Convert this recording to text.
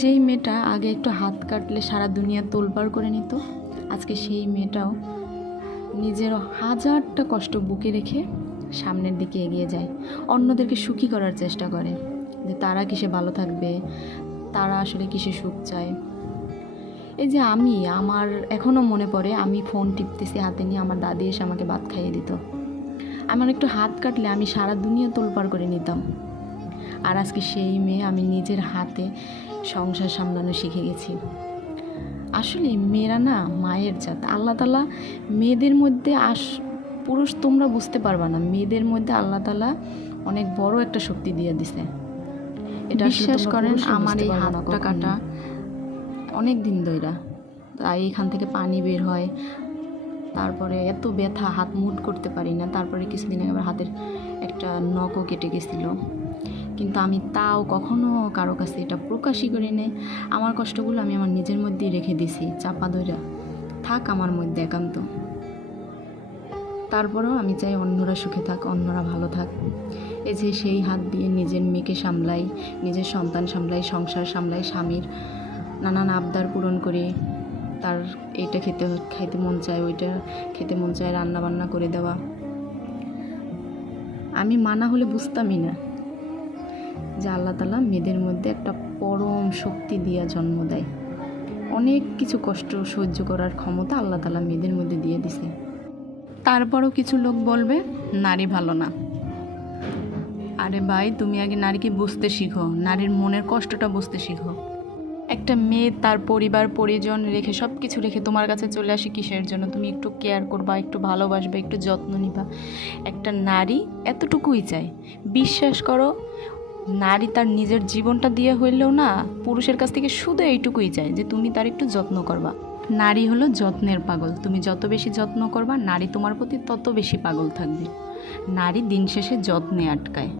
যেই মেয়েটা আগে একটু হাত কাটলে সারা দুনিয়া তোলপাড় করে নিত, আজকে সেই মেয়েটাও নিজের হাজারটা কষ্ট বুকে রেখে সামনের দিকে এগিয়ে যায়, অন্যদেরকে সুখী করার চেষ্টা করে যে তারা কিসে ভালো থাকবে, তারা আসলে কিসে সুখ চায়। এই যে আমার এখনও মনে পড়ে, আমি ফোন টিপতেছি হাতে নিয়ে, আমার দাদি এসে আমাকে ভাত খাইয়ে দিত। আমার একটু হাত কাটলে আমি সারা দুনিয়া তোলপাড় করে নিতাম। আর আজকে সেই মেয়ে, আমি নিজের হাতে সংসার সামলানো শিখে গেছি। আসলে মেয়েরা না মায়ের জাত। আল্লাহ তাআলা মেয়েদের মধ্যে পুরুষ তোমরা বুঝতে পারবা না, মেয়েদের মধ্যে আল্লাহ তাআলা অনেক বড় একটা শক্তি দিয়ে দিছে। এটা বিশ্বাস করেন, আমার এই হাতটা কাটা অনেক দিন ধইরা, তাই এখান থেকে পানি বের হয়, তারপরে এত ব্যথা, হাত মুট করতে পারি না। তারপরে কিছুদিন আগে আমার হাতের একটা নখও কেটে গেছিলো, কিন্তু আমি তাও কখনো কারো কাছে এটা প্রকাশই করি নাই। আমার কষ্টগুলো আমি আমার নিজের মধ্যেই রেখে দিছি, চাপা ধইরা থাক আমার মধ্যে একান্ত। তারপরেও আমি চাই অন্যরা সুখে থাক, অন্যরা ভালো থাক। এই যে সেই হাত দিয়ে নিজের মেয়েকে সামলাই, নিজের সন্তান সামলাই, সংসার সামলাই, স্বামীর নানান আবদার পূরণ করি। তার এইটা খেতে মন চায়, ওইটা খেতে মন চায়, রান্না বান্না করে দেওয়া। আমি মানা হলে বুঝতামই না যে আল্লাহ তাআলা মেয়েদের মধ্যে একটা পরম শক্তি দিয়া জন্ম দেয়। অনেক কিছু কষ্ট সহ্য করার ক্ষমতা আল্লাহ তাআলা মেয়েদের মধ্যে দিয়ে দিছে। তারপরও কিছু লোক বলবে নারী ভালো না। আরে ভাই, তুমি আগে নারীকে বুঝতে শিখো, নারীর মনের কষ্টটা বুঝতে শিখো। একটা মেয়ে তার পরিবার পরিজন রেখে, সব কিছু রেখে তোমার কাছে চলে আসে কিসের জন্য? তুমি একটু কেয়ার করবা, একটু ভালোবাসবে, একটু যত্ন নিবা। একটা নারী এতটুকুই চায়। বিশ্বাস করো, নারী তার নিজের জীবনটা দিয়ে হইলেও না, পুরুষের কাছ থেকে শুধু এইটুকুই চায় যে তুমি তার একটু যত্ন করবা। নারী হলো যত্নের পাগল। তুমি যত বেশি যত্ন করবা, নারী তোমার প্রতি তত বেশি পাগল থাকবে। নারী দিন শেষে যত্নে আটকায়।